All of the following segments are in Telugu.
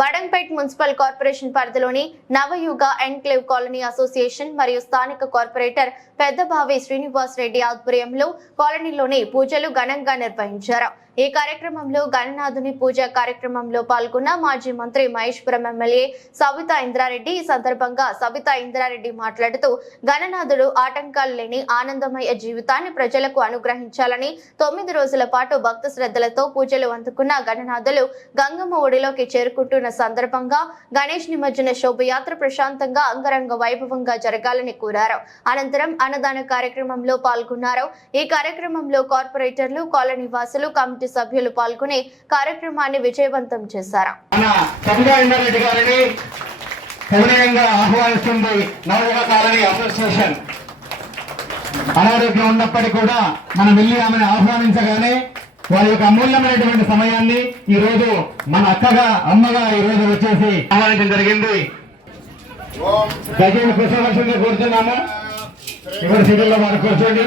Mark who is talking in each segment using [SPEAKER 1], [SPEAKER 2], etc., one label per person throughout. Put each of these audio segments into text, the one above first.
[SPEAKER 1] బడంపేట్ మున్సిపల్ కార్పొరేషన్ పరిధిలోని నవయుగ ఎన్క్లేవ్ కాలనీ అసోసియేషన్ మరియు స్థానిక కార్పొరేటర్ పెద్దబావి శ్రీనివాస్ రెడ్డి ఆధ్వర్యంలో కాలనీలోనే పూజలు ఘనంగా నిర్వహించారు ఈ కార్యక్రమంలో గణనాథుని పూజ కార్యక్రమంలో పాల్గొన్న మాజీ మంత్రి మహేశ్వరం ఎమ్మెల్యే సవిత ఇంద్రారెడ్డి ఈ సందర్భంగా సవిత ఇంద్రారెడ్డి మాట్లాడుతూ గణనాథుడు ఆటంకాలు లేని ఆనందమయ జీవితాన్ని ప్రజలకు అనుగ్రహించాలని తొమ్మిది రోజుల పాటు భక్త శ్రద్ధలతో పూజలు అందుకున్న గణనాథులు గంగమ్మ ఒడిలోకి చేరుకుంటున్న సందర్భంగా గణేష్ నిమజ్జన శోభయాత్ర ప్రశాంతంగా అంగరంగ వైభవంగా జరగాలని కోరారు అనంతరం అన్నదాన కార్యక్రమంలో పాల్గొన్నారు ఈ కార్యక్రమంలో కార్పొరేటర్లు కాలనీ వాసులు కమిటీ పార్టీ సభ్యులు పాల్గొని కార్యక్రమాన్ని విజయవంతం చేశారు
[SPEAKER 2] అనారోగ్యం ఉన్నప్పటికీ కూడా మనం వెళ్ళి ఆమెను ఆహ్వానించగానే వారి యొక్క అమూల్యమైనటువంటి సమయాన్ని ఈ రోజు మన అక్కగా అమ్మగా ఈ రోజు వచ్చేసి ఆహ్వానించడం జరిగింది కూర్చున్నాము ఇవ్వడి సిటీలో వారు కూర్చోండి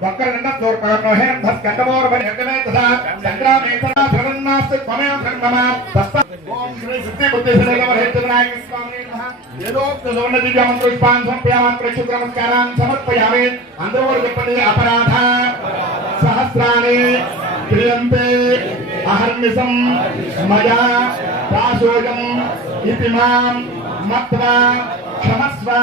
[SPEAKER 2] वक्कर नंदा तोर करनो है दस कंदमोर बने हक में तथा चंद्रा में तथा धर्मना से कमेंट धर्मना दस्ता ओम श्री सत्य बुद्धि से लगा बने हित स्वामी ने कहा ये लोग जोन दीजिए हम तो इस्पान सम प्यामान प्रचुर क्रम समर्थ प्यामे अंदर वर जपने अपराधा सहस्राने क्रियंते अहर्निसम मजा प्रासोजम इतिमाम मत्वा क्षमस्वा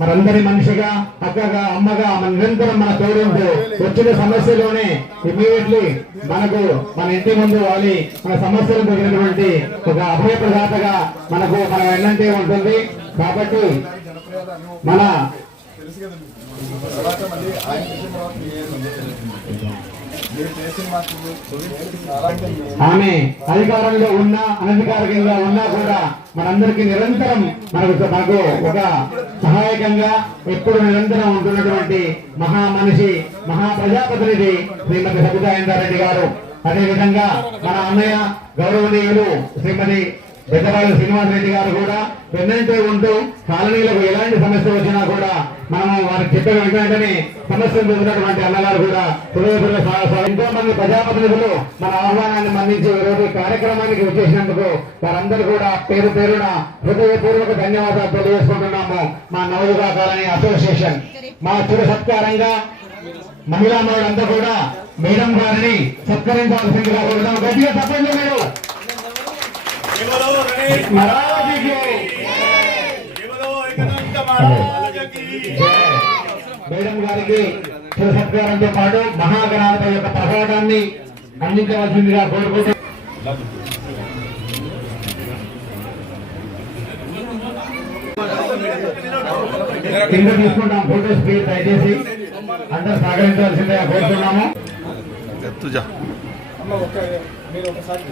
[SPEAKER 2] మనందరి మనిషిగా అక్కగా అమ్మగా మన నిరంతరం మన పేరెంట్ వచ్చిన సమస్యలోనే ఇమీడియట్లీ మనకు మన ఇంటి ముందు వాలి మన సమస్యలు తగినటువంటి ఒక అభయ మనకు మన ఎన్నంటే ఉంటుంది కాబట్టి మన తెలుసు కదండి ఆమె అధికారంలో ఉన్నా అనధికారికంగా ఉన్నా కూడా మనందరికీ నిరంతరం మనకు మాకు ఒక సహాయకంగా ఎప్పుడు నిరంతరం ఉంటున్నటువంటి మహామనిషి మహాప్రజాప్రతినిధి శ్రీమతి రెడ్డి గారు అదే విధంగా మన అన్నయ్య గౌరవనీయులు శ్రీమతి బెద్దపాల శ్రీనివాసరెడ్డి గారు కూడా ఎన్నంటే ఉంటూ కాలనీలకు ఎలాంటి సమస్య వచ్చినా కూడా మనం వారికి చెప్పిన వెంటనే సమస్యలు చూసినటువంటి అన్నగారు కూడా హృదయపూర్వక ఎంతో మంది ప్రజాప్రతినిధులు మన ఆహ్వానాన్ని మందించి రోజు కార్యక్రమానికి వచ్చేసినందుకు వారందరూ కూడా పేరు పేరున హృదయపూర్వక ధన్యవాదాలు తెలియజేసుకుంటున్నాము మా నవదుగా కాలనీ అసోసియేషన్ మా చిరు సత్కారంగా మహిళా మహిళంతా కూడా మేడం గారిని సత్కరించాల్సిందిగా కోరుతాం గట్టిగా చెప్పండి మీరు మరాజీ మరాజీ ఇక్కడ మేడం గారికి శివ సత్కారంతో పాటు మహాగణాల యొక్క ప్రసాదాన్ని అందించవలసిందిగా కోరుకుంటున్నాము తీసుకుంటాం ఫోటో స్క్రీన్ దయచేసి అందరూ సహకరించవలసిందిగా కోరుతున్నాము
[SPEAKER 3] మీరు ఒకసారి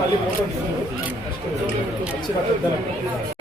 [SPEAKER 3] మళ్ళీ ఫోటో
[SPEAKER 2] తీసుకుంటారు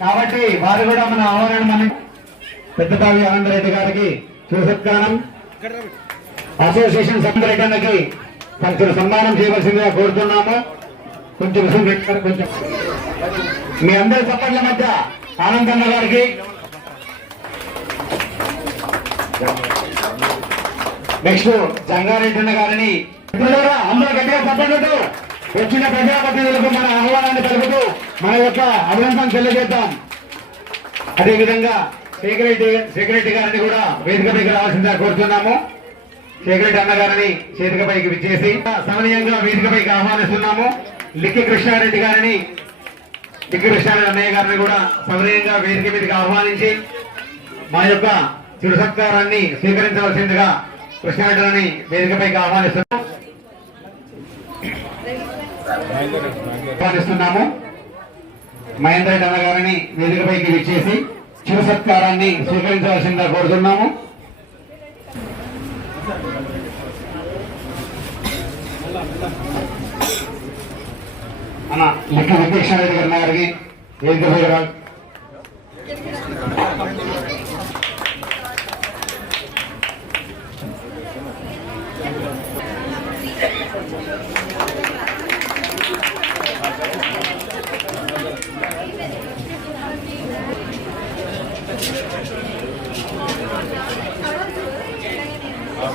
[SPEAKER 2] కాబట్టి వారు కూడా మన ఆహ్వానం మన పెద్ద ఆనంద రెడ్డి గారికి చూసత్కారం అసోసియేషన్ సభ్యులకి కొంచెం సన్మానం చేయవలసిందిగా కోరుతున్నాము కొంచెం కొంచెం మీ అందరి సపోర్ట్ల మధ్య ఆనందన్న గారికి నెక్స్ట్ జంగారెడ్డి గారిని అందరూ గట్టిగా సపోర్ట్ వచ్చిన ప్రజాప్రతినిధులకు మన ఆహ్వానాన్ని తెలుపుతూ మన యొక్క అభినందన తెలియజేద్దాం అదేవిధంగా శేఖరెడ్డి శేఖరెడ్డి గారిని కూడా వేదిక దగ్గర రావాల్సిందిగా కోరుతున్నాము అన్న అన్నగారిని చేతిక పైకి విచ్చేసి సమనీయంగా వేదిక పైకి ఆహ్వానిస్తున్నాము లిక్కి కృష్ణారెడ్డి గారిని లిక్కి కృష్ణారెడ్డి అన్నయ్య గారిని కూడా సమనీయంగా వేదిక మీదకి ఆహ్వానించి మా యొక్క చిరు సత్కారాన్ని స్వీకరించవలసిందిగా కృష్ణారెడ్డి వేదిక పైకి ఆహ్వానిస్తున్నాము ఆహ్వానిస్తున్నాము మహేంద్ర జన గారిని వేదికపైకి విచ్చేసి చిరు సత్కారాన్ని స్వీకరించవలసిందిగా కోరుతున్నాము లిక్విడ్ విద్యక్షణ గారికి వేదికపై రాదు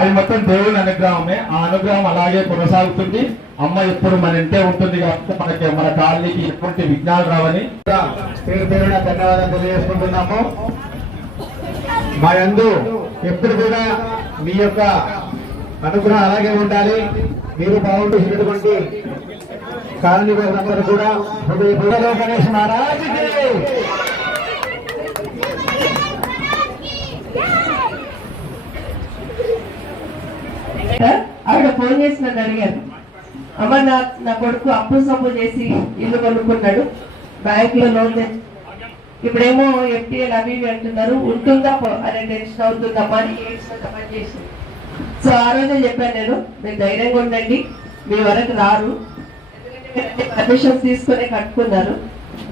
[SPEAKER 2] అది మొత్తం దేవుని అనుగ్రహమే ఆ అనుగ్రహం అలాగే కొనసాగుతుంది అమ్మ ఎప్పుడు మన ఇంటే ఉంటుంది కాబట్టి మనకి మన తాళ్ళకి ఎటువంటి విఘ్నాలు రావని ధన్యవాదాలు తెలియజేసుకుంటున్నాము మా యందు ఎప్పుడు కూడా మీ యొక్క అనుగ్రహం అలాగే ఉండాలి మీరు బాగుంటున్నటువంటి కారణ కూడా హృదయ గణేష్ మహారాజు
[SPEAKER 4] డైరెక్టర్ ఆవిడ ఫోన్ చేసి నన్ను అడిగారు అమ్మ నా నా కొడుకు అప్పు సొమ్ము చేసి ఇల్లు కొనుక్కున్నాడు బ్యాంక్ లో లోన్ తెచ్చి ఇప్పుడేమో ఎంపీఎల్ అవి అంటున్నారు ఉంటుందా అనే టెన్షన్ అవుతుందమ్మా అని సో ఆ రోజే చెప్పాను నేను మీరు ధైర్యంగా ఉండండి మీ వరకు రారు అడ్మిషన్ తీసుకొని కట్టుకున్నారు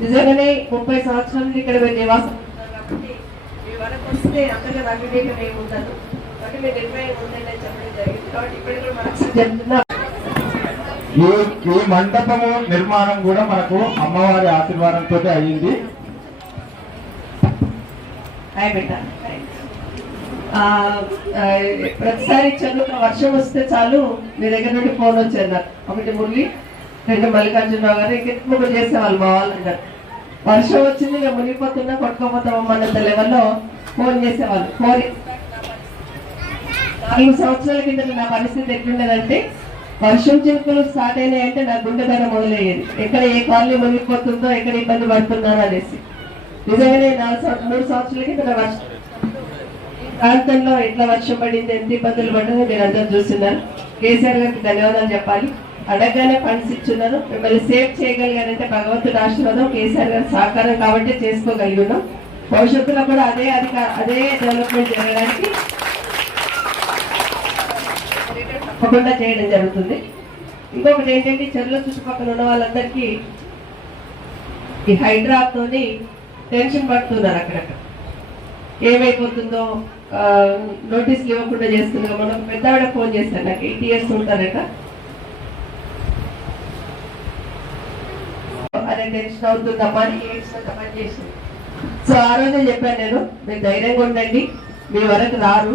[SPEAKER 4] నిజంగానే ముప్పై సంవత్సరాలు ఇక్కడ నివాసం కాబట్టి మీ వరకు వస్తే అంతగా అవివేకం ఏమి ఈ
[SPEAKER 2] మండపము నిర్మాణం కూడా మనకు అమ్మవారి ఆశీర్వాదంతో అయ్యింది
[SPEAKER 4] ప్రతిసారి చల్లున వర్షం వస్తే చాలు మీ దగ్గర నుండి ఫోన్ వచ్చారు ఒకటి మురళి రెండు మల్లికార్జున గారు ఇంకెక్కువ చేసేవాళ్ళు మా వాళ్ళు వర్షం వచ్చింది మునిగిపోతున్నా మునిగిపోతున్నా కొట్టుకోపోతామన్న లెవెల్లో ఫోన్ చేసేవాళ్ళు ఫోన్ నాలుగు సంవత్సరాల కింద నా పరిస్థితి ఎట్లుండదంటే వర్షం చెప్పులు స్టార్ట్ అయినాయంటే నా గుండెదన మొదలయ్యేది ఎక్కడ ఏ కాలనీ మునిగిపోతుందో ఎక్కడ ఇబ్బంది పడుతున్నాను అనేసి నిజంగానే నాలుగు మూడు సంవత్సరాల కింద ప్రాంతంలో ఎట్లా వర్షం పడింది ఎంత ఇబ్బందులు పడ్డదో మీరు అందరూ చూస్తున్నారు కేసీఆర్ గారికి ధన్యవాదాలు చెప్పాలి అడగగానే ఫండ్స్ ఇచ్చున్నాను మిమ్మల్ని సేవ్ చేయగలిగానంటే భగవంతుడు ఆశీర్వాదం కేసీఆర్ గారు సహకారం కాబట్టి చేసుకోగలిగినాం భవిష్యత్తులో కూడా అదే అధికార అదే డెవలప్మెంట్ జరగడానికి తప్పకుండా చేయడం జరుగుతుంది ఇంకొకటి ఏంటంటే చెరువుల చుట్టుపక్కల ఉన్న వాళ్ళందరికీ ఈ హైడ్రాతో టెన్షన్ పడుతున్నారు అక్కడక్కడ ఏమైపోతుందో నోటీసులు ఇవ్వకుండా చేస్తుందో మనం పెద్దవాడ ఫోన్ చేస్తాను నాకు ఎయిట్ ఇయర్స్ ఉంటారట అదే టెన్షన్ అవుతుందమ్మా చేస్తుంది సో ఆ రోజు చెప్పాను నేను మీరు ధైర్యంగా ఉండండి మీ వరకు రారు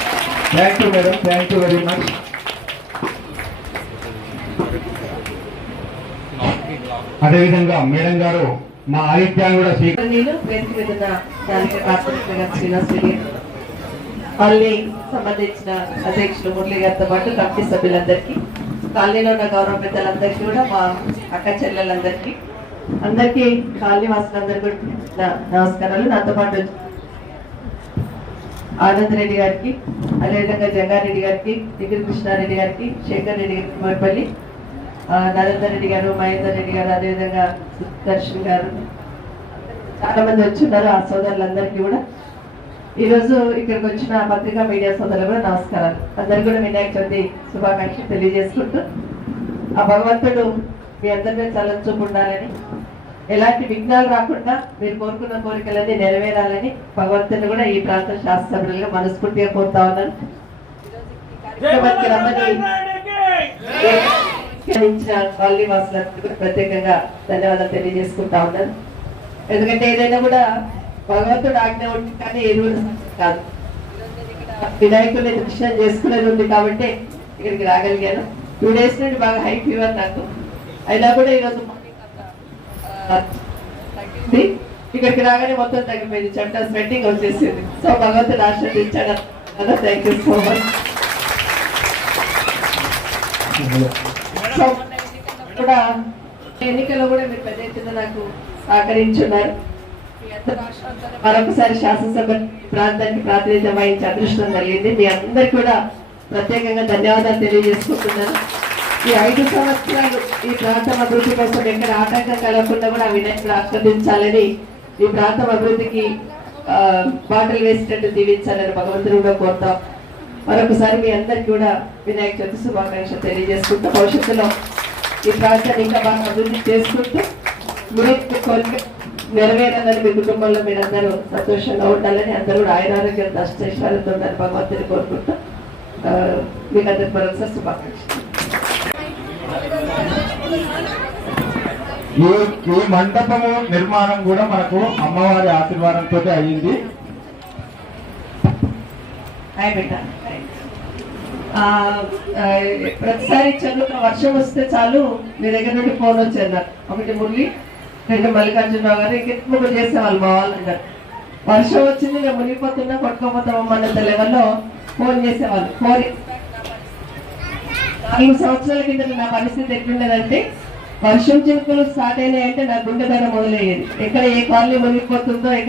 [SPEAKER 4] thank you madam thank you very much అదేవిధంగా మేడం గారు మా ఆదిత్యాన్ని కూడా మళ్ళీ సంబంధించిన అధ్యక్షులు మురళీ గారితో పాటు కమిటీ సభ్యులందరికీ కాలనీలో ఉన్న గౌరవ పెద్దలందరికీ కూడా మా అక్క చెల్లెలందరికీ అందరికీ కాలనీ వాసులందరూ కూడా నమస్కారాలు నాతో పాటు ఆనందరెడ్డి గారికి అదేవిధంగా జంగారెడ్డి గారికి నిఖిల్ కృష్ణారెడ్డి గారికి శేఖర్ రెడ్డి గారికి మరిపల్లి నరేందర్ రెడ్డి గారు మహేందర్ రెడ్డి గారు అదేవిధంగా సుదర్శన్ గారు చాలా మంది ఉన్నారు ఆ సోదరులందరికీ కూడా ఈరోజు ఇక్కడికి వచ్చిన పత్రికా మీడియా సోదరులు కూడా నమస్కారాలు అందరికీ కూడా వినాయక చవితి శుభాకాంక్షలు తెలియజేసుకుంటూ ఆ భగవంతుడు మీ అందరినీ చాలా ఎలాంటి విఘ్నాలు రాకుండా మీరు కోరుకున్న కోరికలన్నీ నెరవేరాలని భగవంతుని కూడా ఈ ప్రాంత శాస్త్రములు మనస్ఫూర్తిగా కోరుతా ఉన్నాను ప్రత్యేకంగా ధన్యవాదాలు తెలియజేసుకుంటా ఉన్నాను ఎందుకంటే ఏదైనా కూడా భగవంతుడు ఆజ్ఞ ఉంటుంది కానీ ఎరువులు కాదు వినాయకుడిని దర్శనం చేసుకునేది ఉంది కాబట్టి ఇక్కడికి రాగలిగాను టూ డేస్ నుండి బాగా హై ఫీవర్ నాకు అయినా కూడా ఈరోజు ఇక్కడికి రాగానే మొత్తం తగ్గిపోయింది చెంట స్వెట్టింగ్ వచ్చేసింది సో భగవంతుని ఆశ్రదించాడు thank you so much so కూడా ఎన్నికల్లో కూడా మీరు పెద్ద ఎత్తున నాకు సహకరించున్నారు మరొకసారి శాసనసభ ప్రాంతానికి ప్రాతినిధ్యం వహించే అదృష్టం కలిగింది మీ అందరికీ కూడా ప్రత్యేకంగా ధన్యవాదాలు తెలియజేసుకుంటున్నాను ఈ ఐదు సంవత్సరాలు ఈ ప్రాంతం అభివృద్ధి కోసం ఎక్కడ ఆటంకం కలగకుండా కూడా వినయం ప్రార్థించాలని ఈ ప్రాంతం అభివృద్ధికి పాటలు వేసినట్టు దీవించాలని భగవంతుడు కూడా కోరుతాం మరొకసారి మీ అందరికి కూడా వినాయక చవితి శుభాకాంక్ష తెలియజేసుకుంటూ భవిష్యత్తులో ఈ ప్రాంతాన్ని ఇంకా బాగా అభివృద్ధి చేసుకుంటూ నెరవేరాలని మీ కుటుంబంలో అందరూ సంతోషంగా ఉండాలని అందరూ ఆయన ఆరోగ్యం ఇష్టాలతో చేసాలతో భగవంతుని కోరుకుంటూ మీకందరికి మరొకసారి శుభాకాంక్ష ఈ ఈ మండపము నిర్మాణం కూడా మనకు అమ్మవారి ఆశీర్వాదంతో అయ్యింది ప్రతిసారి చంద్ర వర్షం వస్తే చాలు మీ దగ్గర నుండి ఫోన్ వచ్చేందారు ఒకటి మురళి రెండు మల్లికార్జున గారు ఇంకెక్కువ చేసేవాళ్ళు మావాళ్ళందరు వర్షం వచ్చింది నేను మునిగిపోతున్నా కొట్టుకోపోతామన్న లెవెల్లో ఫోన్ చేసేవాళ్ళు ఫోన్ ఐదు సంవత్సరాల కింద నా పరిస్థితి ఎట్లుండేదంటే వర్షం చెప్పులు స్టార్ట్ అయినాయి అంటే నా గుండె ధర మొదలయ్యేది ఎక్కడ ఏ కాలనీ మునిగిపోతుందో